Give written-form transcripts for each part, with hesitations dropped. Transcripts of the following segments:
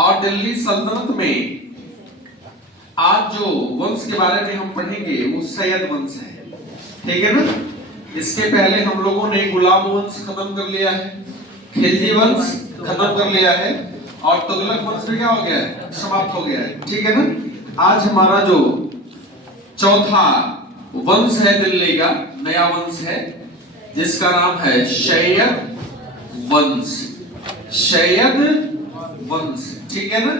और दिल्ली सल्तनत में आज जो वंश के बारे में हम पढ़ेंगे वो सैयद वंश है, ठीक है ना। इसके पहले हम लोगों ने गुलाम वंश खत्म कर लिया है, खिलजी वंश खत्म कर लिया है और तुगलक वंश भी क्या हो गया है, समाप्त हो गया है, ठीक है ना। आज हमारा जो चौथा वंश है दिल्ली का, नया वंश है जिसका नाम है सैयद वंश। सैयद वंश, ठीक है ना।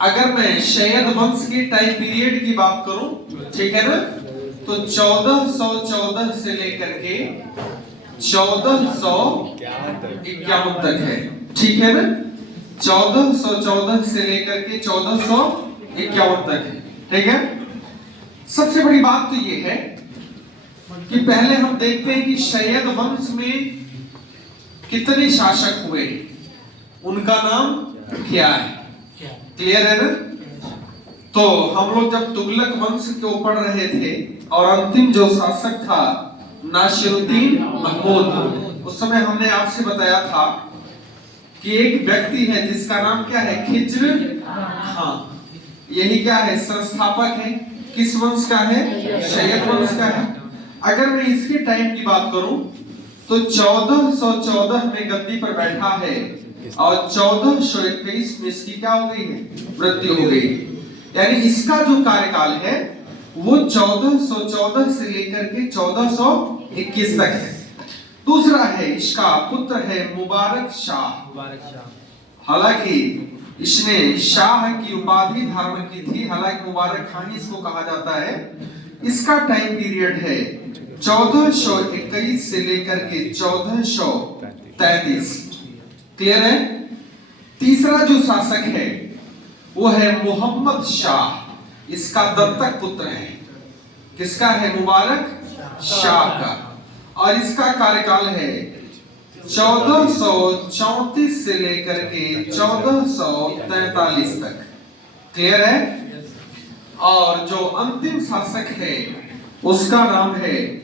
अगर मैं सैयद वंश के टाइम पीरियड की बात करूं, ठीक है ना, तो 1414 से लेकर के 1451 तक है, ठीक है ना। 1414 से लेकर के 1451 तक है, ठीक है। सबसे बड़ी बात तो ये है कि पहले हम देखते हैं कि सैयद वंश में कितने शासक हुए, उनका नाम क्या है, क्लियर है ना। तो हम लोग जब तुगलक वंश के ऊपर रहे थे और अंतिम जो शासक था नासिरुद्दीन महमूद, उस समय हमने आपसे बताया था कि एक व्यक्ति है जिसका नाम क्या है, खिज्र खां। यही क्या है, संस्थापक है, किस वंश का है, सैयद वंश का है। अगर मैं इसके टाइम की बात करूं तो 1414 में गद्दी पर बैठा है और 1421 में इसकी क्या हो गई है, मृत्यु हो गई। यानी इसका जो कार्यकाल है वो 1414 से लेकर के 1421 तक है। दूसरा है, इसका पुत्र है मुबारक शाह। हालांकि इसने शाह की उपाधि धारण की थी, हालांकि मुबारक खान इसको कहा जाता है। इसका टाइम पीरियड है 1421 से लेकर के 1433, क्लियर है। तीसरा जो शासक है वो है मोहम्मद शाह, इसका दत्तक पुत्र है, किसका है, मुबारक शाह का, और इसका कार्यकाल है 1434 से लेकर के 1443 तक, क्लियर है। और जो अंतिम शासक है उसका नाम है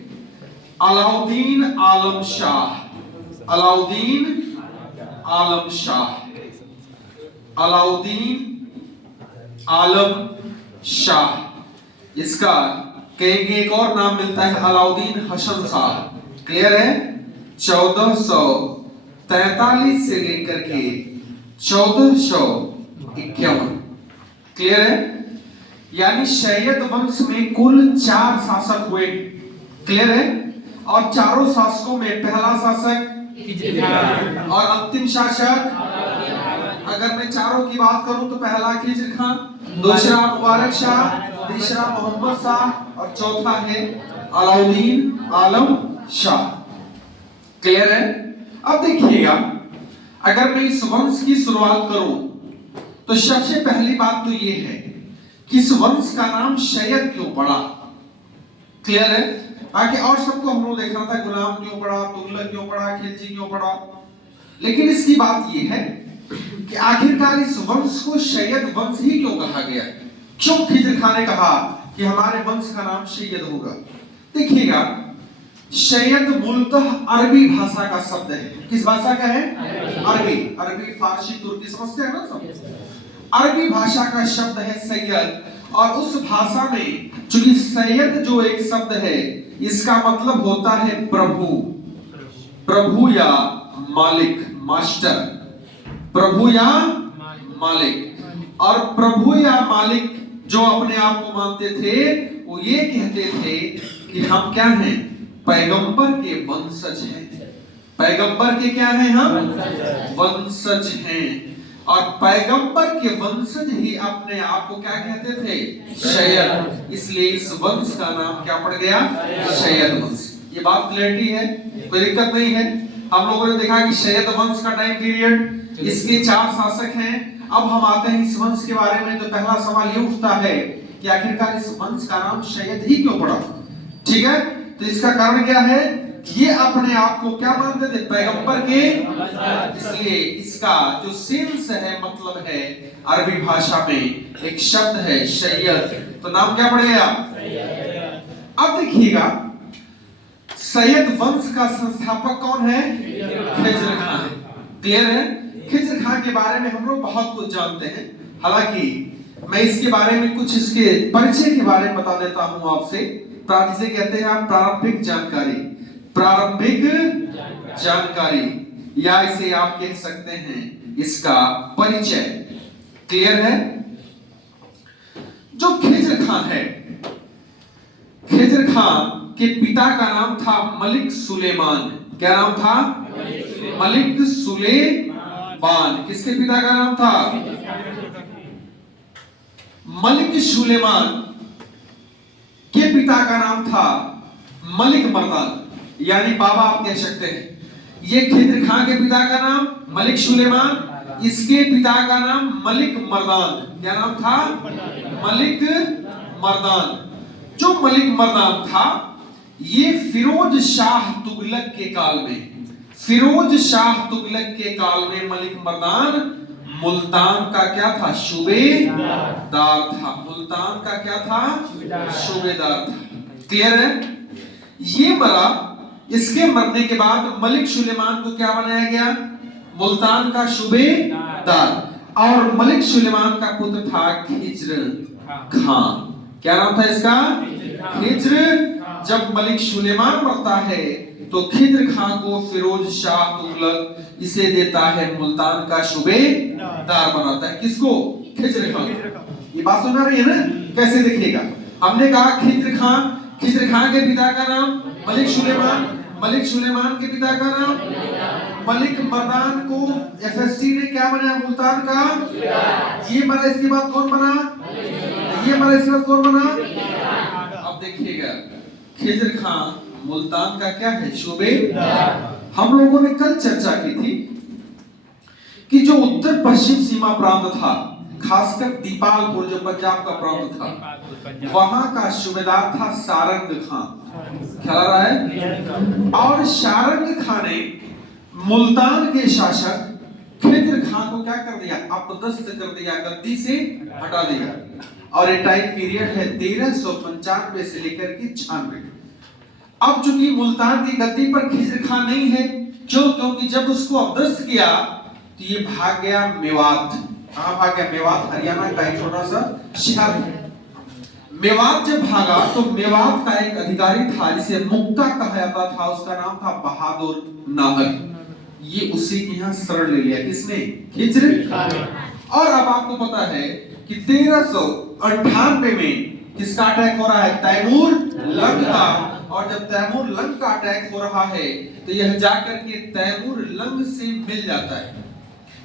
अलाउद्दीन आलम शाह। अलाउद्दीन आलम शाह, अलाउद्दीन आलम शाह। इसका कहीं एक और नाम मिलता है अलाउद्दीन हसन शाह, क्लियर है। 1443 से लेकर के 1451, क्लियर है। यानी सैयद वंश में कुल 4 शासक हुए, क्लियर है। और चारों शासकों में पहला शासक और अंतिम शासक, अगर मैं चारों की बात करूं तो पहला खिज्र खां, दूसरा मुबारक शाह, तीसरा मोहम्मद शाह और चौथा है अलाउद्दीन आलम शाह, क्लियर है। अब देखिएगा, अगर मैं इस वंश की शुरुआत करूं तो सबसे पहली बात तो ये है कि इस वंश का नाम सैयद क्यों पड़ा, क्लियर है। बाकी और सबको हम लोग देखना था, गुलाम क्यों पड़ा, तुगलक क्यों पड़ा, खिलजी क्यों पड़ा, लेकिन इसकी बात ये है कि आखिरकार इस वंश को सैयद वंश ही क्यों कहा गया, क्यों खिज्र खां ने कहा कि हमारे वंश का नाम सैयद होगा। देखिएगा, सैयद मूलतः अरबी भाषा का शब्द है। किस भाषा का है, अरबी। अरबी, फारसी, तुर्की समझते हैं ना सब। अरबी भाषा का शब्द है सैयद, और उस भाषा में चूंकि सैयद जो एक शब्द है इसका मतलब होता है प्रभु, प्रभु या मालिक, मास्टर, प्रभु या मालिक। और प्रभु या मालिक जो अपने आप को मानते थे वो ये कहते थे कि हम क्या हैं, पैगंबर के वंशज हैं। पैगंबर के क्या हैं, हम वंशज हैं। और पैगंबर के वंशज ही अपने आप को क्या कहते थे, सैयद। इसलिए इस वंश का नाम क्या पड़ गया, सैयद वंश। ये बात क्लैरिटी है, कोई दिक्कत नहीं है। हम लोगों ने देखा कि सैयद वंश का टाइम पीरियड, इसके 4 शासक हैं। अब हम आते हैं इस वंश के बारे में, तो पहला सवाल ये उठता है कि आखिरकार इस वंश का नाम सैयद ही क्यों पड़ा, ठीक है। तो इसका कारण क्या है, ये अपने आप को क्या मानते थे, पैगंबर के। इसलिए इसका जो सेंस है, मतलब है अरबी भाषा में एक शब्द है सैयद, तो नाम क्या पड़ेगा। अब देखिएगा, सैयद वंश का संस्थापक कौन है, खिज्र खां, क्लियर है। खिज्र खां के के बारे में हम लोग बहुत कुछ जानते हैं। हालांकि मैं इसके बारे में कुछ इसके परिचय के बारे में बता देता हूं आपसे। जिसे कहते हैं आप प्रारंभिक जानकारी, प्रारंभिक जानकारी, या इसे आप कह सकते हैं इसका परिचय। क्लियर है? जो खिज्र खां है, खिज्र खां के पिता का नाम था मलिक सुलेमान। क्या नाम था? मलिक सुलेमान। किसके पिता का नाम था? मलिक सुलेमान के पिता का नाम था मलिक मर्दान, यानी बाबा आप कह सकते हैं। ये खिज्र खां के पिता का नाम मलिक सुलेमान, इसके पिता का नाम मलिक मर्दान। क्या नाम था? मलिक मर्दान। जो मलिक मर्दान था, ये फिरोज शाह तुगलक के काल में, फिरोज शाह तुगलक के काल में मलिक मर्दान मुल्तान का क्या था? सूबेदार था। मुल्तान का क्या था? सूबेदार था। क्लियर है? ये मरा, इसके मरने के बाद मलिक सुलेमान को क्या बनाया गया? मुल्तान का सूबेदार। और मलिक सुलेमान का पुत्र था खिज्र खां। क्या नाम था इसका? खिज्र। जब मलिक सुलेमान मरता है तो खिज्र खां को फिरोज शाह तुगलक इसे देता है मुल्तान का सूबेदार बनाता है। किसको? खिज्र खां। ये बात सुन रही है ना? कैसे दिखेगा? हमने कहा खिज्र खां, खिज्र खां के पिता का नाम मलिक सुलेमान, मलिक सुलेमान के पिता का नाम मलिक मर्दान को एफएसटी ने क्या बनाया? मुल्तान का। ये मरा, इसके बाद कौन बना? ये मरा, इसके बाद कौन बना? अब देखिएगा, खिज्र खां मुल्तान का क्या है? सूबेदार। हम लोगों ने कल चर्चा की थी कि जो उत्तर पश्चिम सीमा प्रांत था, खासकर दीपालपुर जो पंजाब का प्रांत था, वहां का सूबेदार था सारंग खां। ख्याल आ रहा है? और सारंग खां ने मुल्तान के शासक खिज्र खां को क्या कर दिया? अपदस्थ कर दिया, गद्दी से हटा दिया। और ये टाइम पीरियड है 1395 से लेकर के 96। अब चूंकि मुल्तान की गद्दी पर खिज्र खां नहीं है, क्योंकि जब उसको अपदस्थ किया तो ये भाग गया मेवात। कहां भाग गया? मेवात, हरियाणा का एक छोटा सा शहर है। मेवात जब भागा तो मेवात का एक अधिकारी था जिसे मुक्ता कहा जाता था, उसका नाम था बहादुर नाहर। ये उसी के यहाँ शरण ले लिया। किसने? खिज्र खां। और अब आपको पता है कि 1398 में किसका अटैक हो रहा है? तैमूर लंग का। और जब तैमूर लंग का अटैक हो रहा है तो यह जाकर के तैमूर लंग से मिल जाता है,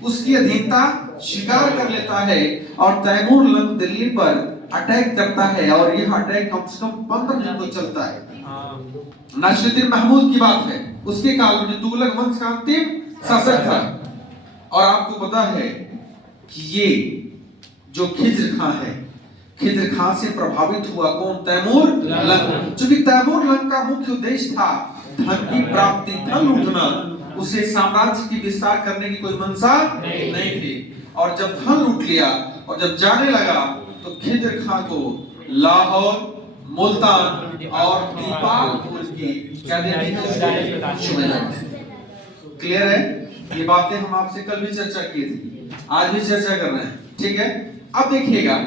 उसकी अधीनता स्वीकार कर लेता है और तैमूर लंग दिल्ली पर अटैक करता है। और यह अटैक कम से कम 15 दिन तो चलता है। नासिरुद्दीन महमूद की बात है, उसके काल में जो तुगलक वंश का अंतिम शासक था। और आपको पता है कि ये जो खिज्र खां है, खिज्र खां से प्रभावित हुआ कौन? तैमूर लंग। क्योंकि तैमूर लंग का मुख्य उद्देश्य था धन की प्राप्ति, धन लूटना। उसे साम्राज्य की विस्तार करने की कोई मंशा नहीं थी। और जब धन लूट लिया और जब जाने लगा तो खिज्र खां को लाहौर, मुल्तान और दीपालपुर की क्या देनी है? क्लियर है? ये बातें हम आपसे कल भी चर्चा की थी, आज भी चर्चा कर रहे हैं। ठीक है? अब देखिएगा,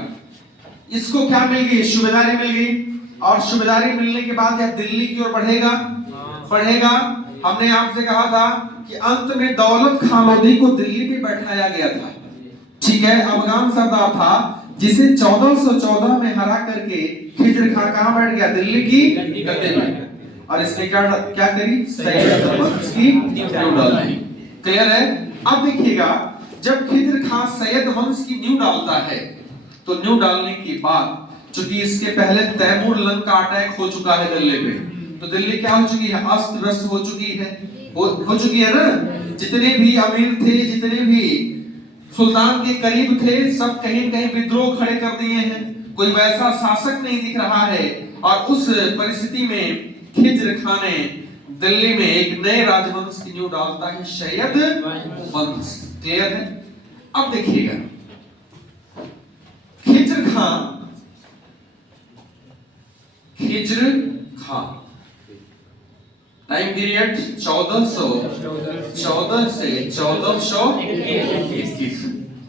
इसको क्या मिल गई? सूबेदारी मिल गई। और सूबेदारी मिलने के बाद यह दिल्ली की ओर बढ़ेगा। हमने आपसे कहा था कि अंत में दौलत खां लोधी को दिल्ली पे बैठाया गया था। ठीक है? अफगान सरदार था जिसे 1414 में हरा करके खिज्र खां कहां बैठ गया? दिल्ली की गद्दी पे। और इसने क्या करी? सैयद वंश की नींव डाली। क्लियर है? अब देखिएगा, जब खिज्र खां सैयद वंश की नींव डालता है तो नींव डालने के बाद चूंकि इसके पहले तैमूर लंग का अटैक हो चुका है दिल्ली पे, तो दिल्ली क्या हो चुकी है? अस्त व्यस्त हो चुकी है। हो चुकी है ना? जितने भी अमीर थे, जितने भी सुल्तान के करीब थे, सब कहीं न कहीं विद्रोह खड़े कर दिए हैं। कोई वैसा शासक नहीं दिख रहा है। और उस परिस्थिति में खिज्र खां ने दिल्ली में एक नए राजवंश की नींव डालता है, सैयद वंश। क्लियर है? अब देखिएगा, खिज्र खां टाइम पीरियड 1414 से 1421।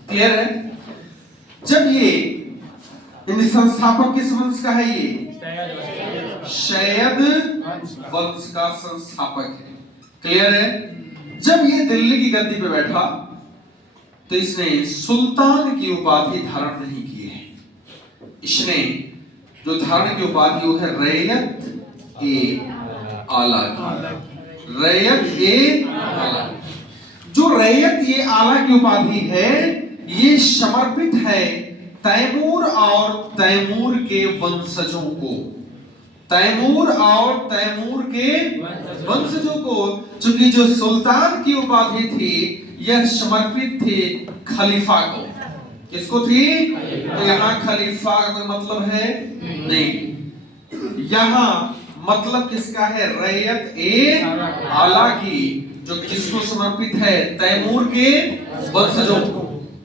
क्लियर है? जब ये इन संस्थापक किस वंश का है? ये शैयद वंश का संस्थापक है। क्लियर है? जब ये दिल्ली की गद्दी पे बैठा तो इसने सुल्तान की उपाधि धारण नहीं की है। इसने जो धारण की उपाधि वो है रैयत ए आला की। रैयत ए आला, जो रैयत ए आला की उपाधि है ये समर्पित है तैमूर और तैमूर के वंशजों को। तैमूर और तैमूर के वंशजों को, चूंकि जो सुल्तान की उपाधि थी यह समर्पित थी खलीफा को। किसको थी? तो यहाँ खलीफा का कोई मतलब है नहीं। यहाँ मतलब किसका है? रैयत ए आला की, जो किसको समर्पित है? तैमूर के वंशजों को।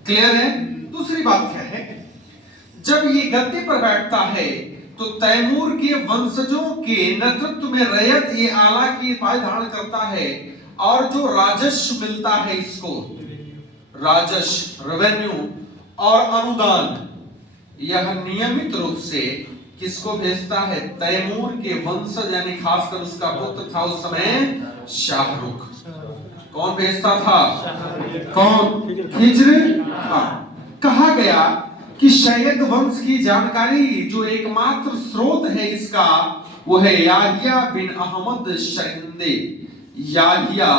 क्लियर है? दूसरी बात क्या है, जब ये गद्दी पर बैठता है तो तैमूर के वंशजों के नेतृत्व में रैयत ए आला की उपाधि धारण करता है, और जो राजस्व मिलता है इसको, राजस्व रेवेन्यू और अनुदान, यह नियमित रूप से किसको भेजता है? तैमूर के वंशज, यानी खासकर उसका पुत्र था उस समय शाहरुख। कौन भेजता था? कौन? खिज्र। कहा गया कि शैयद वंश की जानकारी जो एकमात्र स्रोत है इसका वो है याहिया बिन अहमद शरहिंदे। याहिया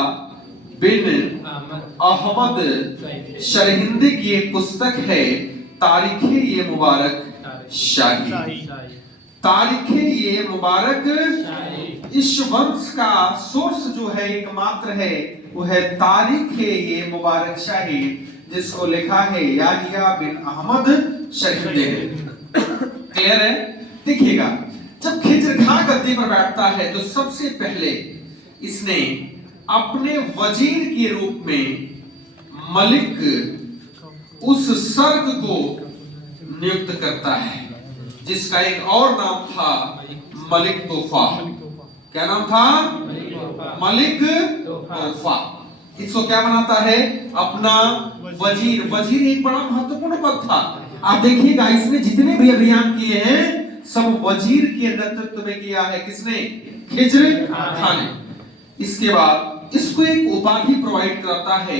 बिन अहमद शरहिंदे की एक पुस्तक है तारीखे ये मुबारक शाही। तारीखे ये मुबारक, इस वंश का सोर्स जो है एकमात्र है वो है तारीखे ये मुबारक शाही, जिसको लिखा है याहिया बिन अहमद शरहिंदे। क्लियर है? देखिएगा, जब खिज्र खां गद्दी पर बैठता है तो सबसे पहले इसने अपने वजीर के रूप में मलिक उस सर्ग को नियुक्त करता है, जिसका एक और नाम था मलिक तोफा। क्या नाम था? मलिक तोफा। इसको क्या बनाता है? अपना वजीर। वजीर एक बड़ा महत्वपूर्ण पद था। आप देखिएगा, इसने जितने भी अभियान किए हैं सब वजीर के नेतृत्व में किया है। किसने? खिज्र खां ने। इसके बाद इसको एक उपाधि प्रोवाइड करता है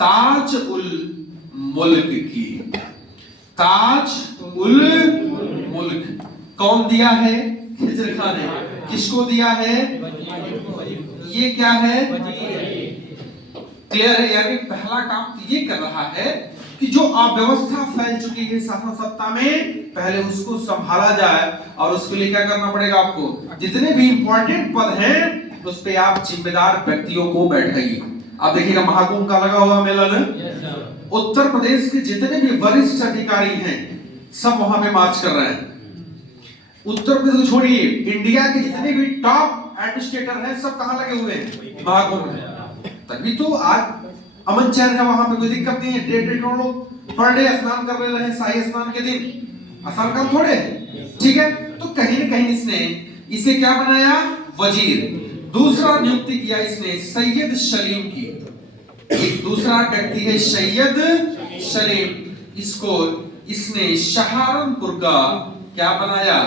ताज उल मुल्क की। ताज उल मुल्क कौन दिया है? खिज्र खां ने। किसको दिया है? ये क्या है? क्लियर है? यानी पहला काम ये कर रहा है कि जो अव्यवस्था फैल चुकी है शासन सत्ता में, पहले उसको संभाला जाए, और उसके लिए क्या करना पड़ेगा आपको? जितने भी इंपॉर्टेंट पद हैं उस पे आप जिम्मेदार व्यक्तियों को बैठाइए। आप देखिएगा महाकुंभ का लगा हुआ मेला ना, उत्तर प्रदेश के जितने भी वरिष्ठ अधिकारी हैं सब वहां पे मार्च कर रहे हैं। उत्तर प्रदेश को छोड़िए, इंडिया के जितने भी टॉप एडमिनिस्ट्रेटर हैं सब कहां लगे हुए हैं? महाकुंभ में। तभी तो आज अमन चैन है वहां पे, कोई दिक्कत नहीं है। 1.5 करोड़ लोग पर डे स्नान कर रहे हैं शाही स्नान के दिन। आसान काम थोड़े, ठीक है? तो कहीं न कहीं इसने इसे क्या बनाया? वजीर। दूसरा नियुक्ति किया इसने सैयद सलीम की। एक दूसरा व्यक्ति है सैयद सलीम। इसको इसने सहारनपुर का क्या बनाया?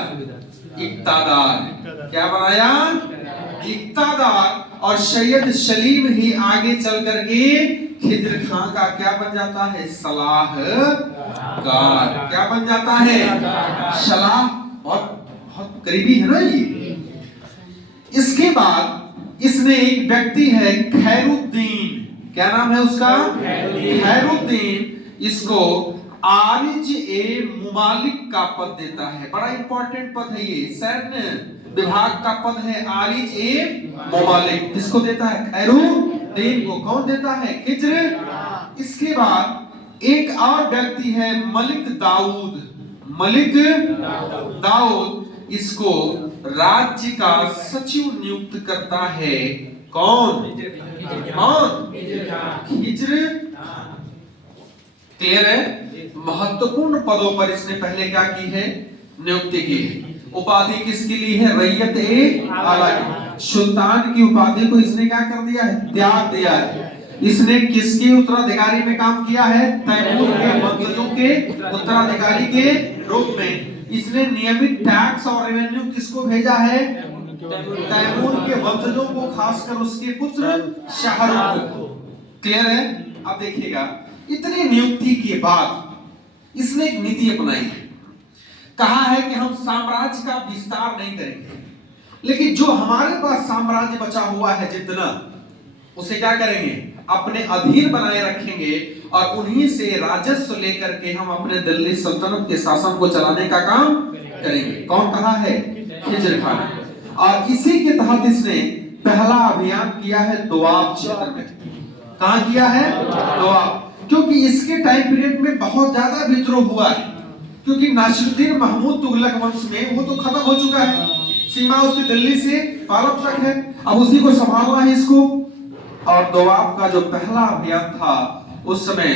इक्तादार। क्या बनाया? इक्तादार। और सैयद सलीम ही आगे चल करके खिज्र खां का क्या बन जाता है? सलाहकार। क्या बन जाता है? सलाह। बहुत बहुत करीबी है ना ये। इसके बाद इसने एक व्यक्ति है खैरुद्दीन। क्या नाम है उसका? खैरुद्दीन। इसको आरिज ए मुमालिक का पद देता है। बड़ा इंपॉर्टेंट पद है ये, सैन्य विभाग का पद है आरिज ए मुमालिक। किसको देता है? खैरुद्दीन को। कौन देता है? खिज्र। इसके बाद एक और व्यक्ति है मलिक दाऊद। मलिक दाऊद इसको राज्य का सचिव नियुक्त करता है। कौन? कौन? खिज्र। क्लियर है? महत्वपूर्ण पदों पर इसने पहले क्या की है? नियुक्ति की है। उपाधि किसके लिए है? रैयत ए आला की। सुल्तान की उपाधि को इसने क्या कर दिया है? त्याग दिया है। इसने किसके उत्तराधिकारी में काम किया है? तैमूर के वंशजों के उत्तराधिकारी के रूप में। इसने नियमित टैक्स और रेवेन्यू किसको भेजा है? तैमूर के वंशजों को, खासकर उसके पुत्र शाहरुख को। क्लियर है? अब देखिएगा, इतनी नियुक्ति के बाद इसने एक नीति अपनाई है। कहा है कि हम साम्राज्य का विस्तार नहीं करेंगे, लेकिन जो हमारे पास साम्राज्य बचा हुआ है जितना, उसे क्या करेंगे? अपने अधीन बनाए रखेंगे और उन्हीं से राजस्व लेकर के हम अपने दिल्ली सल्तनत के शासन को चलाने का काम करेंगे। कौन कहा है? खिज्र खान। और इसी के तहत इसने पहला अभियान किया है दोआब क्षेत्र में। कहां किया है? दोआब। क्योंकि इसके टाइम पीरियड में बहुत ज्यादा विद्रोह हुआ है, क्योंकि नासिरुद्दीन महमूद तुगलक वंश में वो तो खत्म हो चुका है, सीमा उसकी दिल्ली से पालप तक है, अब उसी को संभालना है इसको। और दोआब का जो पहला अभियान था, उस समय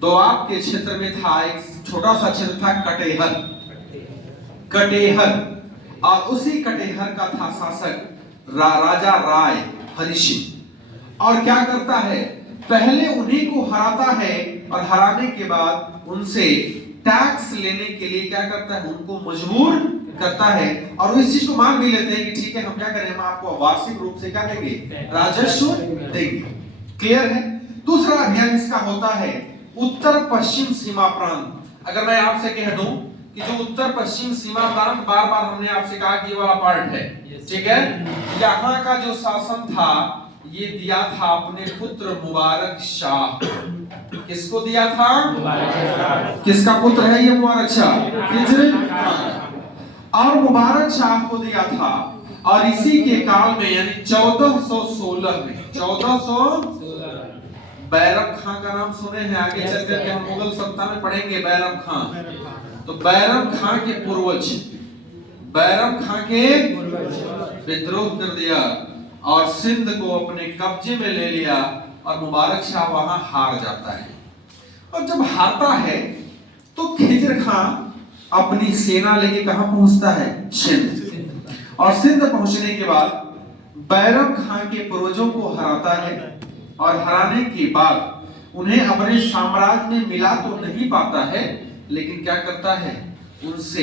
दोआब के क्षेत्र में था एक छोटा सा क्षेत्र था कटेहर। और उसी कटेहर का था शासक राजा राय हरि सिंह। और क्या करता है? पहले उन्हीं को हराता है और हराने के बाद उनसे टैक्स लेने के लिए क्या करता है? उनको मजबूर करता है। और वो इस चीज को मान भी लेते हैं कि ठीक है, हम क्या करें, हम आपको वार्षिक रूप से क्या देंगे? राजस्व देंगे। क्लियर है? दूसरा अभियान इसका होता है उत्तर पश्चिम सीमा प्रांत। अगर मैं आपसे कह दूं कि जो उत्तर पश्चिम सीमा प्रांत, बार बार हमने आपसे कहा कि ये वाला पार्ट है, ठीक है, यहाँ का जो शासन था ये दिया था अपने पुत्र मुबारक शाह। किसको दिया था? किसका पुत्र है ये मुबारक शाह? खिज्र खान। और मुबारक शाह को दिया था। और इसी के काल में यानी 1416 में, 1416, बैरम खां का नाम सुने हैं? आगे चल करके हम मुगल सत्ता में पढ़ेंगे बैरम खां। तो बैरम खां के पूर्वज, बैरम खां के विद्रोह कर दिया और सिंध को अपने कब्जे में ले लिया और मुबारक शाह वहां हार जाता है। और जब हारता है तो खिज्र खां अपनी सेना लेके कहां पहुंचता है? सिंध। और सिंध पहुंचने के बाद बैरम खां के पूर्वजों को हराता है और हराने के बाद उन्हें अपने साम्राज्य में मिला तो नहीं पाता है, लेकिन क्या करता है? उनसे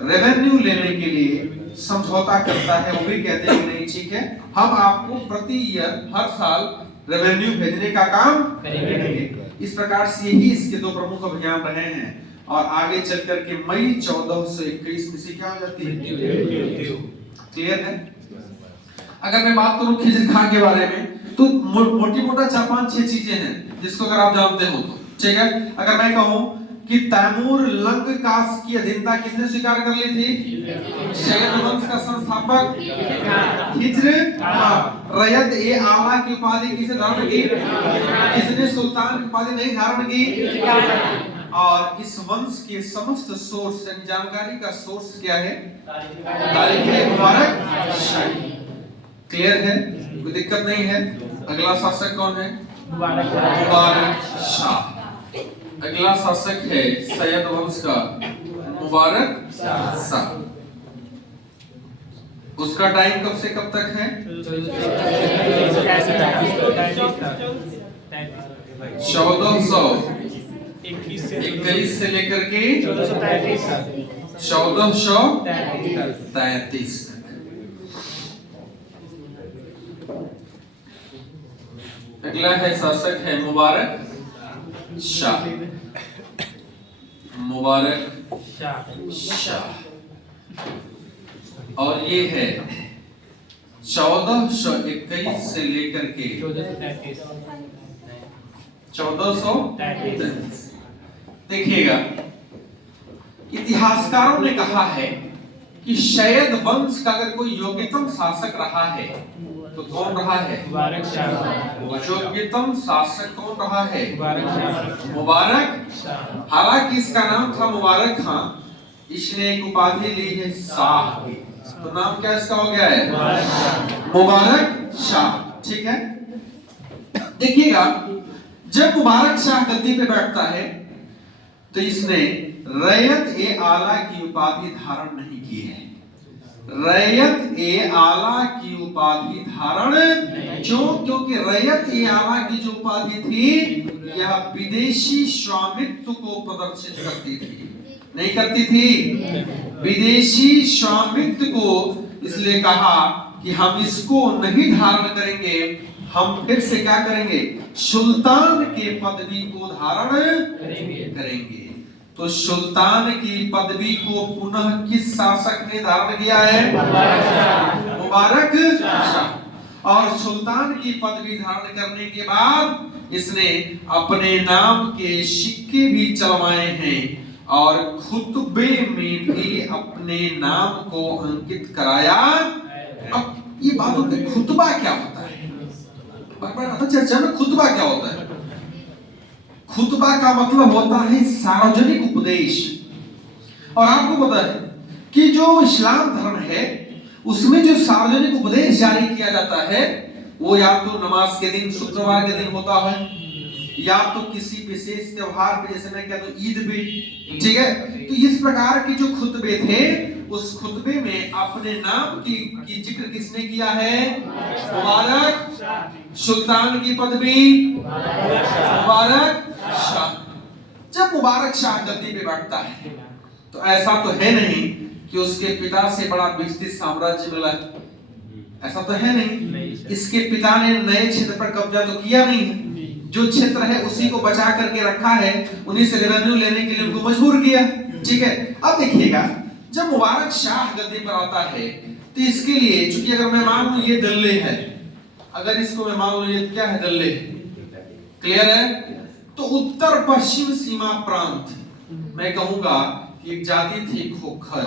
रेवेन्यू लेने के लिए समझौता करता है। वो भी कहते हैं कि नहीं ठीक है, हम आपको प्रति ईयर हर साल रेवेन्यू भेजने का काम करेंगे। इस प्रकार से ही इसके दो प्रमुख अभियान रहे हैं। और आगे चलकर के मई 1421 में क्या हो जाती है? क्लियर है? अगर मैं बात करूं खिज्र खान के बारे में, तो मोटी मोटा 4-5-6 चीजें हैं जिसको अगर आप जानते हो तो ठीक है। अगर मैं कहूं कि तैमूर लंग कास की अधीनता किसने स्वीकार कर ली थी? शैयद वंश का संस्थापक खिज्र खान। रयत ए आला की उपाधि किसने धारण की? किसने सुल्तान की उपाधि नहीं धारण की? और इस वंश के समस्त सोर्स जानकारी का सोर्स क्या है? तारीख मुबारक शाही। क्लियर है? कोई दिक्कत नहीं है? अगला शासक कौन है? मुबारक शाह। अगला शासक है सैयद वंश का मुबारक शाह। उसका टाइम कब से कब तक है? 1421 से लेकर के 1433 तक। अगला है शासक है मुबारक शाह। मुबारक शाह। और ये है 1421 से लेकर के 1433। देखिएगा, इतिहासकारों ने कहा है कि शैयद वंश का अगर कोई योग्यतम शासक रहा है तो कौन रहा है? मुबारक शाह। योग्यतम शासक कौन रहा है? मुबारक शाह। हालांकि इसका नाम था मुबारक खां, इसने एक उपाधि ली है शाह की, तो नाम क्या इसका हो गया है? मुबारक शाह। ठीक है? देखिएगा, जब मुबारक शाह गद्दी पे बैठता है तो इसने रयत ए आला की उपाधि धारण नहीं की है। रैयत ए आला की उपाधि धारण क्यों? क्योंकि रैयत ए आला की जो उपाधि थी यह विदेशी स्वामित्व को प्रदर्शित करती थी, नहीं करती थी? विदेशी स्वामित्व को इसलिए कहा कि हम इसको नहीं धारण करेंगे, हम फिर से क्या करेंगे? सुल्तान के पदवी को धारण करेंगे। तो सुल्तान की पदवी को पुनः किस शासक ने धारण किया है? मुबारक शाह। और सुल्तान की पदवी धारण करने के बाद इसने अपने नाम के सिक्के भी चलवाए हैं और खुतबे में भी अपने नाम को अंकित कराया। अब ये बात होती है, खुतबा क्या होता है? चर्चा में खुतबा क्या होता है? खुतबा का मतलब होता है सार्वजनिक उपदेश। और आपको पता है कि जो इस्लाम धर्म है उसमें जो सार्वजनिक उपदेश जारी किया जाता है वो या तो नमाज के दिन, शुक्रवार के दिन होता है, या तो किसी विशेष त्योहार पे, जैसे मैं कहता हूँ ईद पे, ठीक है? तो इस प्रकार के जो खुतबे थे उस खुतबे में अपने नाम की जिक्र किसने किया है? मुबारक। सुल्तान की पदवी मुबारक शाह। जब मुबारक शाह गद्दी पे बैठता है तो ऐसा तो है नहीं कि उसके पिता से बड़ा विस्तृत साम्राज्य मिला है, ऐसा तो है नहीं। इसके पिता ने नए क्षेत्र पर कब्जा तो किया नहीं है, जो क्षेत्र है उसी को बचा करके रखा है, उन्हीं से रेवेन्यू लेने के लिए उनको मजबूर किया, ठीक है? अब देखिएगा, जब मुबारक शाह गद्दी पर आता है तो इसके लिए, चूंकि अगर मैं मान लूं ये दिल्ली है, अगर इसको मैं मान लूं ये क्या है? दिल्ली, क्लियर है? तो उत्तर पश्चिम सीमा प्रांत मैं कहूंगा कि एक जाति थी खोखर,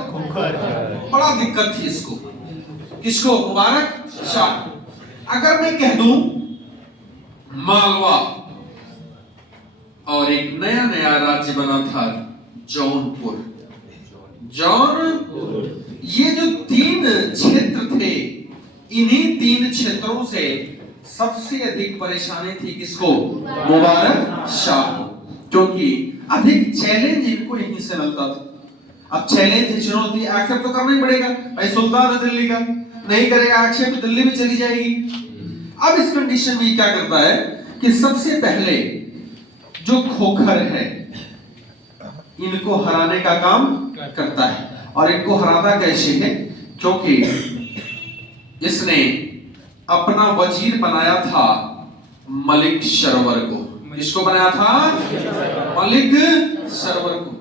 बड़ा दिक्कत थी इसको, किसको? मुबारक शाह। अगर मैं कह दूं मालवा, और एक नया नया राज्य बना था जौनपुर, ये जो 3 क्षेत्र थे, इन्हीं 3 क्षेत्रों से सबसे अधिक परेशानी थी किसको? मुबारक शाह को, क्योंकि अधिक चैलेंज इनको यहीं से मिलता था। अब चैलेंज, चुनौती एक्सेप्ट तो करना ही पड़ेगा भाई, सुल्तान है दिल्ली का, नहीं करेगा एक्सेप्ट तो दिल्ली भी चली जाएगी। अब इस कंडीशन में क्या करता है कि सबसे पहले जो खोखर है इनको हराने का काम करता है। और इनको हराता कैसे है? क्योंकि इसने अपना वजीर बनाया था मलिक शरवर को। किसको बनाया था? मलिक शरवर को।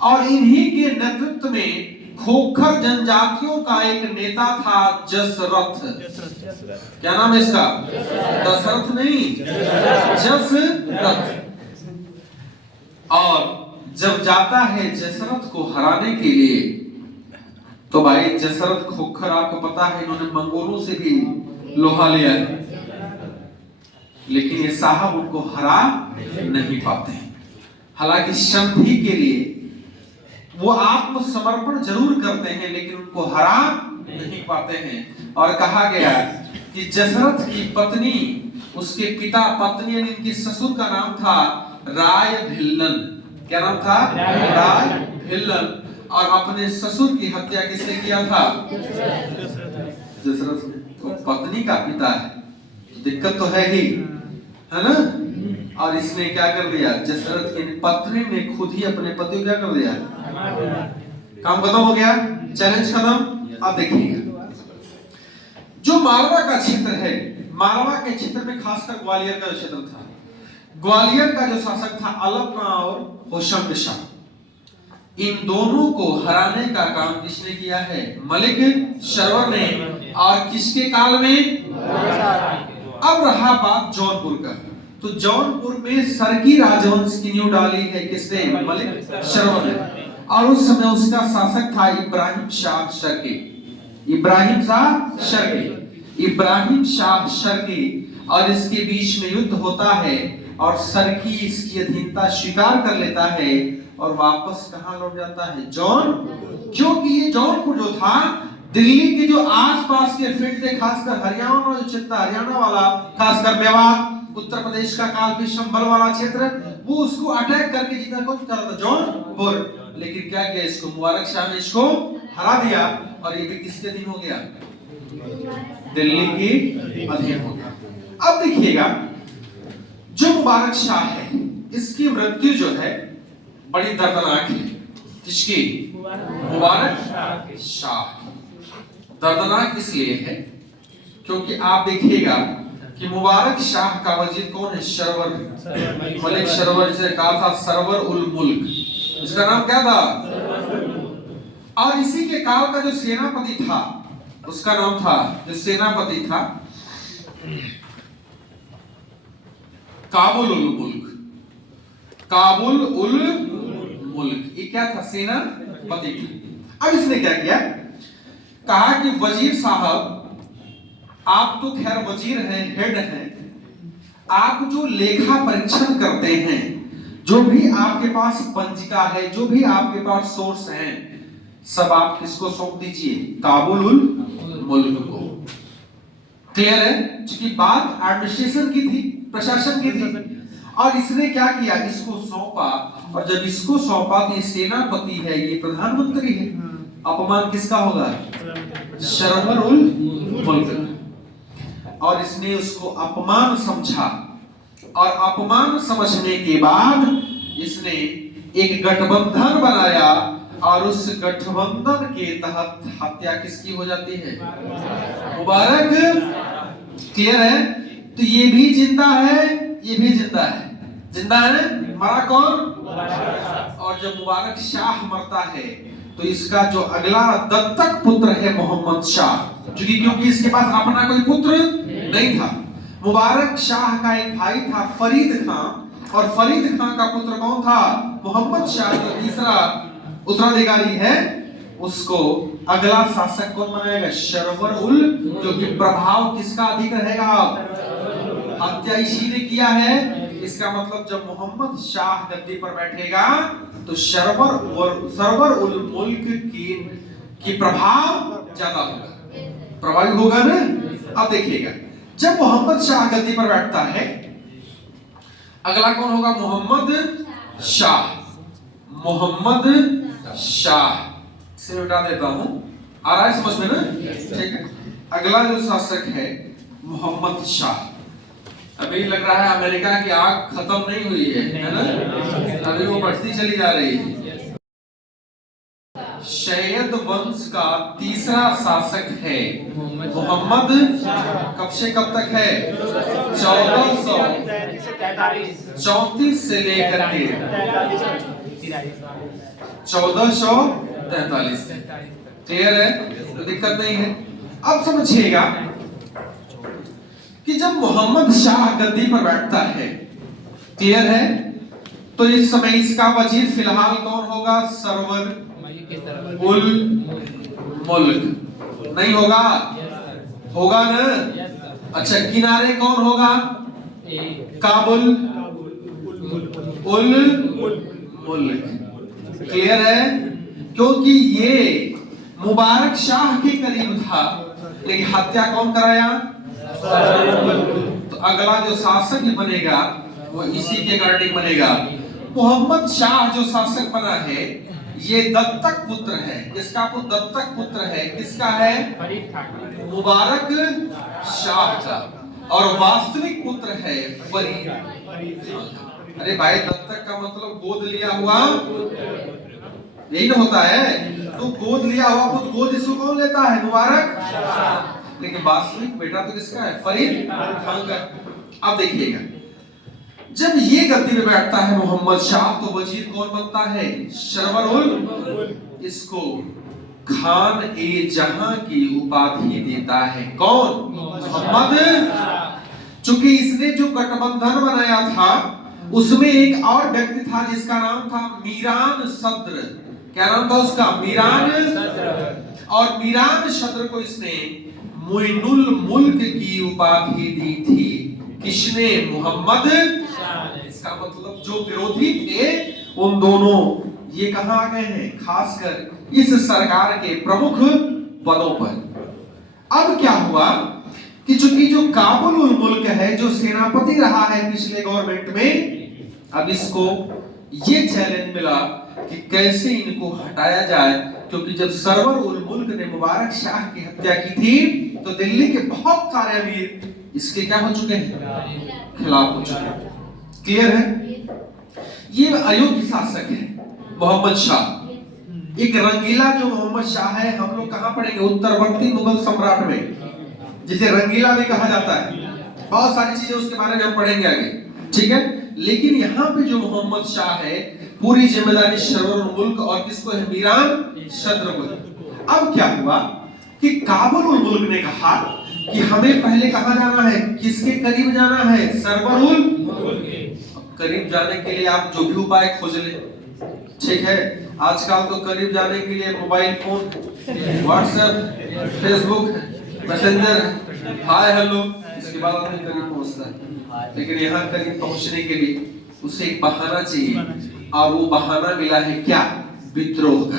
और इन्हीं के नेतृत्व में खोखर जनजातियों का एक नेता था जसरथ। क्या नाम है इसका? दशरथ नहीं, जसरथ। और जब जाता है जसरथ को हराने के लिए, तो भाई जसरथ खोखर, आपको पता है इन्होंने मंगोलों से भी लोहा लिया है, लेकिन ये साहब उनको हरा नहीं पाते। हालांकि संधि के लिए वो आत्मसमर्पण जरूर करते हैं, लेकिन उनको हरा नहीं पाते हैं। और कहा गया कि जसरथ की पत्नी, उसके पिता पत्नी यानी इनकी ससुर का नाम था राय भिल्लन। क्या नाम था? राय भिल्लन। और अपने ससुर की हत्या किसने किया था? दशरथ ने। तो पत्नी का पिता है तो दिक्कत तो है ही, है ना? और इसने क्या कर दिया? दशरथ की पत्नी ने खुद ही अपने पति को क्या कर दिया? काम खत्म हो गया, चैलेंज खत्म। अब देखिएगा जो मालवा का क्षेत्र है, मालवा के क्षेत्र में खासकर ग्वालियर का क्षेत्र था, ग्वालियर का जो शासक था अलप और होशंग शाह, इन दोनों को हराने का काम किसने किया है? मलिक शरवर ने। और किसके काल में? अब रहा बात जौनपुर का, तो जौनपुर में सरकी राजवंश की नींव डाली है किसने? मलिक शरवर ने। और उस समय उसका शासक था इब्राहिम शाह शर्की। इब्राहिम शाह शर्की, इब्राहिम शाह शर्की। और इसके बीच में युद्ध होता है और सरकी इसकी अधीनता स्वीकार कर लेता है और वापस कहां लौट जाता है? जौनपुर। क्योंकि ये जौनपुर जो था दिल्ली के जो आसपास के फील्ड थे, खासकर हरियाणा जो क्षेत्र, हरियाणा वाला, खासकर मेवात, उत्तर प्रदेश का कालपी संभल वाला क्षेत्र, वो उसको अटैक करके जितना कुछ कर था जौनपुर। लेकिन क्या किया इसको? मुबारक शाह ने इसको हरा दिया और ये भी किसके अधीन हो गया? दिल्ली के अधीन हो गया। अब देखिएगा जो मुबारक शाह है इसकी मृत्यु जो है बड़ी दर्दनाक है। किसकी? मुबारक शाह। दर्दनाक इसलिए है क्योंकि आप देखिएगा कि मुबारक शाह का वजीर कौन है? सरवर, मलिक सरवर, जिसे कहा था सरवर उल मुल्क। इसका नाम क्या था? और इसी के काल का जो सेनापति था उसका नाम था, जो सेनापति था काबुल उल मुल्क। काबुल उल मुल्क ये क्या था? सेनापति। अब इसने क्या किया? कहा कि वजीर साहब आप तो खैर वजीर हैं, हेड हैं, आप जो लेखा परीक्षण करते हैं, जो भी आपके पास पंजिका है, जो भी आपके पास सोर्स हैं, सब आप किसको सौंप दीजिए? काबुल उल मुल्क को। क्लियर है? क्योंकि बात एडमिनिस्ट्रेशन की थी, प्रशासन की थी, और इसने क्या किया? इसको सौंपा। और जब इसको सौंपा तो ये सेनापति है, ये प्रधानमंत्री है, अपमान किसका होगा? सरवर उल मुल्क। और इसने उसको अपमान समझा और अपमान समझने के बाद इसने एक गठबंधन बनाया और उस गठबंधन के तहत हत्या किसकी हो जाती है? मुबारक। क्लियर है? तो ये भी जिंदा है, ये भी जिंदा है। जिंदा है, मरा कौन? और जब मुबारक शाह मरता है तो इसका जो अगला दत्तक पुत्र है मोहम्मद शाह, क्योंकि इसके पास अपना कोई पुत्र नहीं था। मुबारक शाह का एक भाई था फरीद खान, और फरीद खान का पुत्र कौन था? मोहम्मद शाह। जो तीसरा उत्तराधिकारी है उसको अगला शासक कौन बनाएगा? सरवर उल, क्योंकि प्रभाव किसका अधिक रहेगा? हत्या इसी ने किया है। इसका मतलब जब मोहम्मद शाह गद्दी पर बैठेगा तो सरवर उल मुल्क की प्रभाव ज्यादा होगा, प्रभावी होगा ना। अब देखिएगा जब मोहम्मद शाह गद्दी पर बैठता है, अगला कौन होगा? मोहम्मद शाह। मोहम्मद शाह से मिटा देता हूं, आ रहा है समझ में ना? ठीक है। अगला जो शासक है मोहम्मद शाह। अभी लग रहा है अमेरिका की आग खत्म नहीं हुई है ना? अभी वो बढ़ती चली जा रही है। शैयद वंश का तीसरा शासक है मोहम्मद। कब से कब तक है? 1434 से लेकर के 1443। क्लियर है? तो दिक्कत नहीं है। अब समझिएगा कि जब मोहम्मद शाह गद्दी पर बैठता है, क्लियर है, तो इस समय इसका वजीर फिलहाल कौन होगा? सरवर उल मुल्क। नहीं होगा? होगा ना? अच्छा, किनारे कौन होगा? काबुल उल मुल्क। क्लियर है? क्योंकि ये मुबारक शाह के करीब था, लेकिन हत्या कौन कराया? तो अगला जो शासक बनेगा वो इसी के गार्डिंग बनेगा। मोहम्मद शाह जो शासक बना है ये दत्तक पुत्र है। किसका पुत्र? दत्तक पुत्र है। किसका है? मुबारक शाह का। और वास्तविक पुत्र है फरीद। अरे भाई, दत्तक का मतलब गोद लिया हुआ, यही ना होता है? तो गोद लिया हुआ पुत्र, गोद इसको कौन लेता है? मुबारक। लेकिन वास्तविक बेटा तो किसका है? फरीद खान का। अब देखिएगा जब ये गद्दी पे बैठता है मोहम्मद शाह तो वजीर कौन बनता है? सरवर उल। इसको खान ए जहां की उपाधि देता है कौन? मोहम्मद। चूंकि इसने जो गठबंधन बनाया था उसमें एक और व्यक्ति था जिसका नाम था मीरान सद्र। क्या नाम था उसका? मीरान सद्र। और मीरान सद्र को इसने मुइनुल मुल्क की उपाधि दी थी। किसने? मोहम्मद। इसका मतलब जो विरोधी थे उन दोनों ये कहां आ गए हैं? खासकर इस सरकार के प्रमुख पदों पर। अब क्या हुआ कि चूंकि जो काबुल उल मुल्क है, जो सेनापति रहा है पिछले गवर्नमेंट में, अब इसको ये चैलेंज मिला कि कैसे इनको हटाया जाए, क्योंकि जब सरवर उल मुल्क ने मुबारक शाह की हत्या की थी तो दिल्ली के बहुत सारे अमीर इसके क्या हो चुके हैं, खिलाफ हो चुके हैं। क्लियर है? ये अयोग्य शासक है मोहम्मद शाह। एक रंगीला जो मोहम्मद शाह है, हम लोग कहां पढ़ेंगे, उत्तरवर्ती मुगल सम्राट में, जिसे रंगीला भी कहा जाता है। बहुत सारी चीजें उसके बारे में हम पढ़ेंगे आगे, ठीक है। लेकिन यहाँ पे जो मोहम्मद शाह है, पूरी जिम्मेदारी सरवर उल मुल्क और किसको है, मीरान शद्र को। अब क्या हुआ कि काबुल उल मुल्क ने कहा कि हमें पहले कहां जाना है, किसके करीब जाना है, सरवर उल मुल्क के। करीब जाने के लिए आप जो भी उपाय खोज ले, ठीक है। आजकल तो करीब जाने के लिए mobile phone, WhatsApp, Facebook, messenger, hi hello, इसके बाद आदमी करीब पहुंचता है। लेकिन यहाँ करीब पहुंचने के लिए उसे एक बहाना चाहिए, और वो बहाना मिला है क्या, विद्रोह का।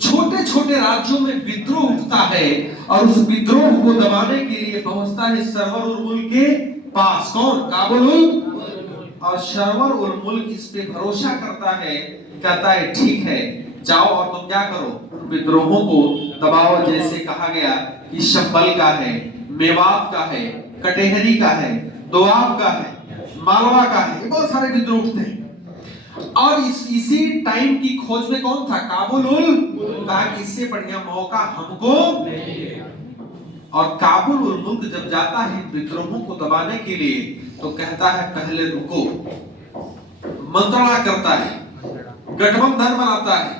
छोटे छोटे राज्यों में विद्रोह उठता है और उस विद्रोह को दबाने के लिए पहुंचता है सरवर उल मुल्क के पास। कौन, काबुल उल। और सरवर उल मुल्क इस पे भरोसा करता है, कहता है ठीक है जाओ और तुम क्या करो, विद्रोहों को दबाओ। जैसे कहा गया कि शब्बल का है, मेवात का है, कटेहरी का है, दोआब का है, मालवा का है, बहुत सारे विद्रोह उठते हैं। और इसी टाइम की खोज में कौन था, काबुल उल। कहा कि इससे बढ़िया मौका हमको। और काबुल उल मुल्क जब जाता है विद्रोहों को दबाने के लिए तो कहता है पहले रुको, मंत्रणा करता है, गठबंधन बनाता है,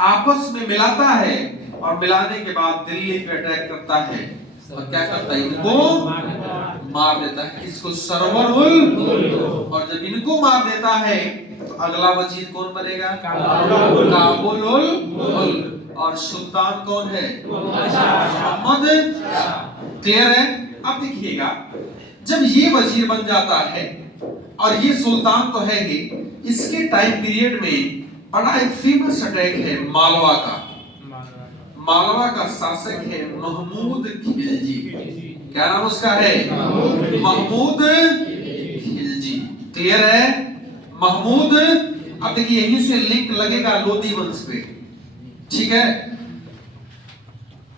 आपस में मिलाता है, और मिलाने के बाद दिल्ली पे अटैक करता है और क्या करता है, इनको मार देता है। किसको, सरवर उल। और जब इनको मार देता है तो अगला वजीर कौन बनेगा, काबुल उल। और सुल्तान कौन है, मोहम्मद। क्लियर है? अब देखिएगा, जब ये वजीर बन जाता है और ये सुल्तान तो है ही, इसके टाइम पीरियड में बड़ा एक फेमस अटैक है मालवा का। मालवा का शासक है महमूद खिलजी। क्या नाम उसका है, महमूद खिलजी। क्लियर है, महमूद। अब देखिए यहीं से लिंक लगेगा लोदी वंश पे, ठीक है।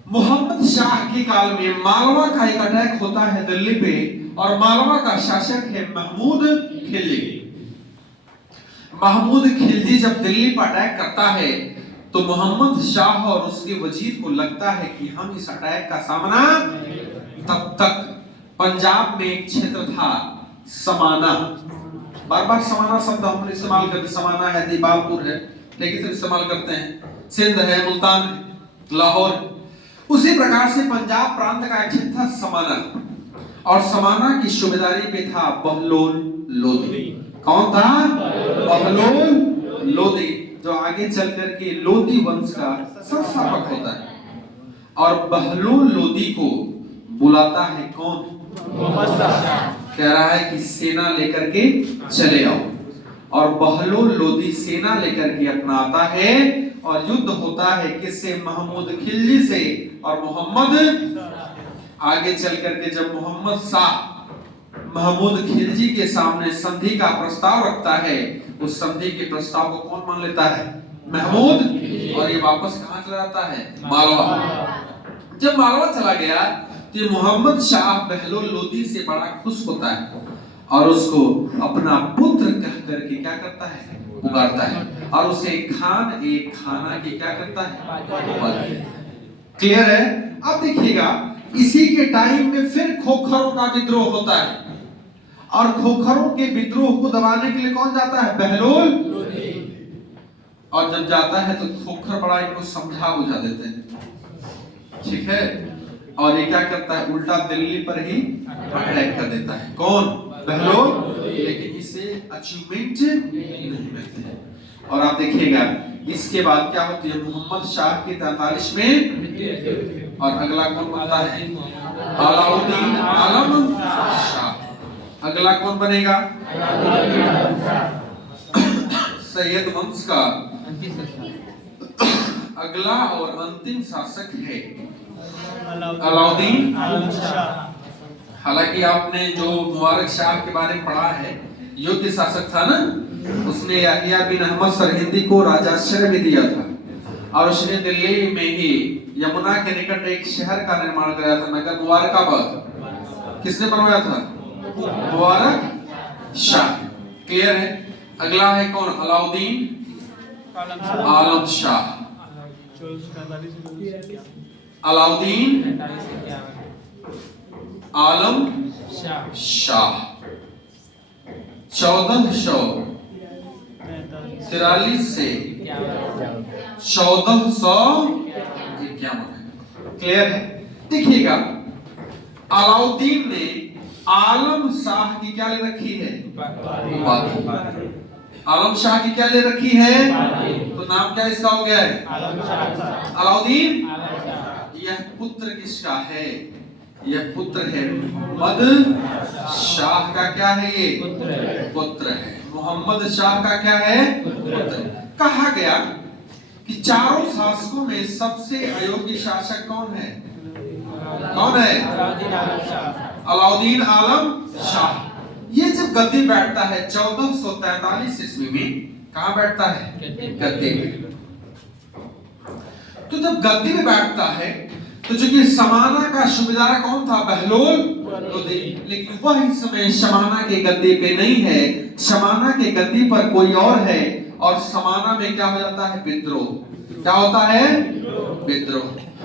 मोहम्मद शाह के काल में मालवा का एक अटैक होता है दिल्ली पे, और मालवा का शासक है महमूद खिलजी। महमूद खिलजी जब दिल्ली पर अटैक करता है तो मोहम्मद शाह और उसके वजीर को लगता है कि हम इस अटैक का सामना। तब तक पंजाब में एक क्षेत्र था समाना, बार बार समाना शब्द हम इस्तेमाल करते, समाना है, दीपालपुर है, लेकिन इस्तेमाल करते हैं, सिंध है, मुल्तान है, लाहौर। उसी प्रकार से पंजाब प्रांत का एक क्षेत्र था समाना, और समाना की सूबेदारी पे था बहलोल लोधी। कौन था, बहलोल लोधी, जो आगे चल करके लोधी वंश का संस्थापक होता है। और बहलोल लोधी को बुलाता है कौन, कह रहा है कि सेना लेकर के चले आओ। और बहलोल लोधी सेना लेकर के अपना आता है और युद्ध होता है किससे, महमूद खिलजी से। और मोहम्मद आगे चल करके जब मोहम्मद शाह महमूद खिलजी के सामने संधि का प्रस्ताव रखता है, उस संधि के प्रस्ताव को कौन मान लेता है, महमूद। और ये वापस कहां चला जाता है, मालवा। जब मालवा चला गया तो मोहम्मद शाह बहलोल लोधी से बड़ा खुश होता है और उसको अपना पुत्र कह करके क्या करता है, पुकारता है, और उसे एक खाना की क्या करता है। क्लियर है? अब देखिएगा, इसी के टाइम में फिर खोखरों का विद्रोह होता है, और खोखरों के विद्रोह को दबाने के लिए कौन जाता है, बहलोल। और जब जाता है तो खोखर बड़ा इनको समझा बुझा देते हैं, ठीक है। और ये क्या करता है, उल्टा दिल्ली पर ही अटैक कर देता है, कौन, बहलोल। लेकिन इसे अचीवमेंट नहीं मिलती है। और आप देखिएगा इसके बाद क्या होती है, मोहम्मद शाह के 43 में, और अगला कौन बनता है, अलाउद्दीन आलम शाह। अगला कौन बनेगा, सैयद वंश का अगला और अंतिम शासक है अलाउद्दीन। हालांकि आपने जो मुबारक शाह के बारे में पढ़ा है, योग्य शासक था ना, उसने याहिया बिन अहमद सरहिंदी को राजाश्रय भी दिया था और उसने दिल्ली में ही यमुना के निकट एक शहर का निर्माण कराया था, नगर मुबारकाबाद। किसने बनवाया था? मुबारक शाह। क्लियर है? अगला है कौन? अलाउद्दीन आलम शाह। अलाउद्दीन आलम शाह 1443 से 1451। क्लियर है? देखिएगा, अलाउद्दीन ने आलम शाह की क्या ले रखी है? उपाधि। आलम शाह की क्या ले रखी है? तो नाम क्या इसका हो गया है? अलाउद्दीन। यह पुत्र किसका है? यह पुत्र है मोहम्मद शाह का। क्या है ये? पुत्र है। मोहम्मद शाह का क्या है? पुत्र। कहा गया कि चारों शासकों में सबसे अयोग्य शासक कौन है? कौन है? अलाउद्दीन आलम शाह। ये जब गद्दी बैठता है 1443 ईस्वी में, कहां बैठता है? गद्दी में। तो जब गद्दी में बैठता है तो चूंकि समाना का सूबेदार कौन था? बहलोल लोदी। लेकिन वह इस समय समाना के गद्दी पे नहीं है, समाना के गद्दी पर कोई और है और समाना में क्या हो जाता है? विद्रोह। क्या होता है? विद्रोह।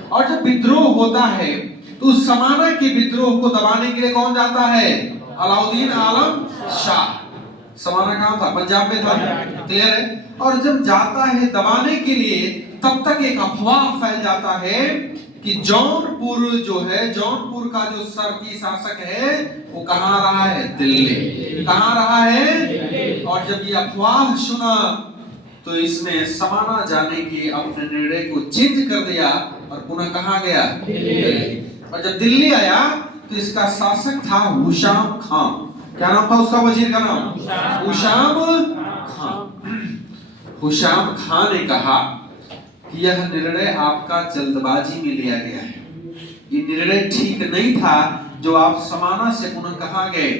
और जब विद्रोह होता है तो उस समाना के विद्रोह को दबाने के लिए कौन जाता है? अलाउद्दीन आलम शाह। समाना कहां था? पंजाब में था। क्लियर है? और जब जाता है दबाने के लिए, तब तक एक अफवाह फैल जाता है कि जौनपुर जो है, जौनपुर का जो सरकी शासक है वो कहां रहा है? दिल्ली। कहां रहा है? और जब ये अफवाह सुना तो इसने समाना जाने की अपने निर्णय को चेंज कर दिया और पुनः कहां गया? दिल्ली। और जब दिल्ली आया तो इसका शासक था हुशाम खान। क्या नाम था उसका? वजीर का नाम हुशाम खान। हुशाम खान ने कहा कि यह निर्णय आपका जल्दबाजी में लिया गया है, ये निर्णय ठीक नहीं था जो आप समाना से पुनः कहां गए?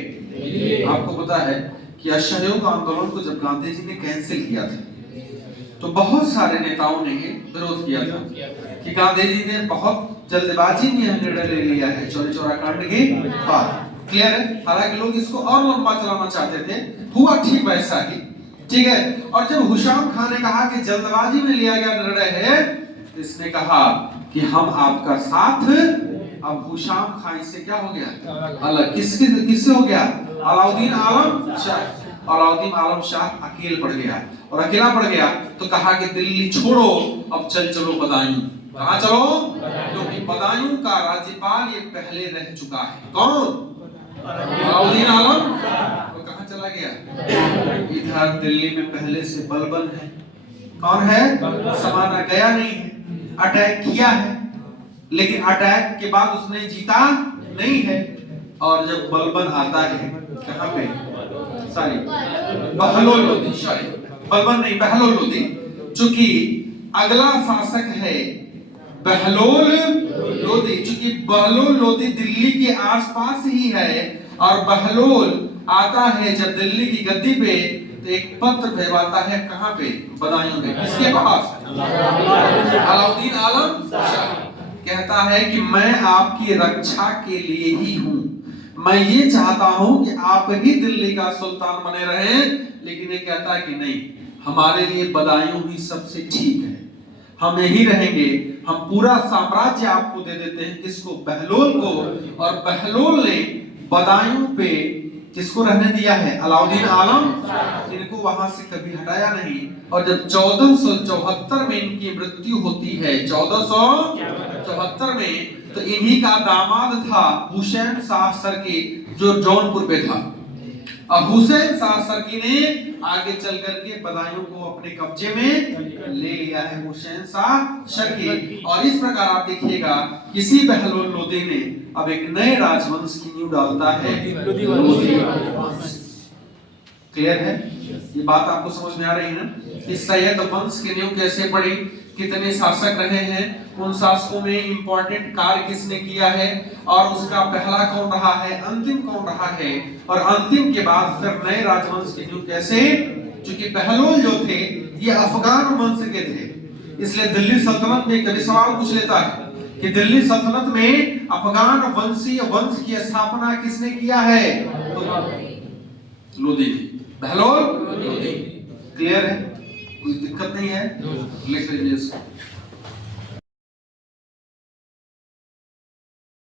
आपको पता है कि असहयोग आंदोलन को जब गांधी जी ने कैंसिल किया था तो बहुत सारे नेताओं ने विरोध किया था कि गांधी जी ने बहुत जल्दबाजी में यह निर्णय ले लिया है चौरी चौरा कांड के बाद। क्लियर है? हालांकि लोग इसको और लंबा चलाना चाहते थे, हुआ ठीक वैसा ही। ठीक है? और जब हुशाम खान ने कहा कि जल्दबाजी में लिया गया निर्णय है, तो इसने कहा कि हम आपका साथ। अब हुशाम खान से क्या हो गया? अलग। किससे हो गया? अलाउद्दीन आलम शाह। अलाउद्दीन आलम शाह अकेले पड़ गया और अकेला पड़ गया तो कहा कि दिल्ली छोड़ो, अब चलो बदायूं। कहां चलो? क्योंकि बदायूं का राज्यपाल ये पहले रह चुका है। कौन? अलाउद्दीन आलम। वो कहां चला गया? इधर दिल्ली में पहले से बलबन है। कौन है? समाना गया नहीं है, अटैक किया है, लेकिन अटैक के बाद उसने जीता नहीं है। और जब बलबन आता है कहां पे? सॉरी, बहलोल लोदी। सॉरी, बलबन नहीं, बहलोल लोदी। चूंकि अगला शासक है बहलोल लोदी, चूंकि बहलोल लोदी दिल्ली के आसपास ही है और बहलोल आता है जब दिल्ली की गद्दी पे तो एक पत्र भेजवाता है कहां पे? बदायूं में। किसके पास? अलाउद्दीन आलम शाह। कहता है कि मैं आपकी रक्षा के लिए ही हूं, मैं ये चाहता हूं कि आप ही दिल्ली का सुल्तान बने रहें। लेकिन ये कहता है कि नहीं, हमारे लिए बदायूं ही सबसे ठीक है, हम यही रहेंगे, हम पूरा साम्राज्य आपको दे देते हैं। किसको? बहलोल को। और बहलोल ने बदायूं पे किसको रहने दिया है? अलाउद्दीन आलम। इनको वहां से कभी हटाया नहीं। और जब 1474 में इनकी मृत्यु होती है, 1474 में, तो इन्हीं का दामाद था हुसैन शाह सरकी जो जौनपुर पे था। अब हुसैन शाह सरकी ने आगे चल करके बदायूं को अपने कब्जे में ले लिया है, हुसैन शाह सरकी। और इस प्रकार आप देखिएगा किसी बहलोल लोदी ने अब एक नए राजवंश की नींव डालता है, लोदी राजवंश। क्लियर है? ये बात आपको समझ में आ रही है ना कि सैयद वंश की नींव कैसे पड़ी, कितने शासक रहे हैं, उन शासकों में इंपॉर्टेंट कार्य किसने किया है, और उसका पहला कौन रहा है, अंतिम कौन रहा है, और अंतिम के बाद फिर नए राजवंश की नींव कैसे, क्योंकि बहलोल जो थे ये अफगान वंश के थे, इसलिए दिल्ली सल्तनत में कभी सवाल पूछ लेता है कि दिल्ली सल्तनत में अफगान वंशीय वंश की स्थापना किसने किया है, तो लोदी, बहलोल लोदी। क्लियर है? कोई दिक्कत नहीं है? लिख लीजिए इसको।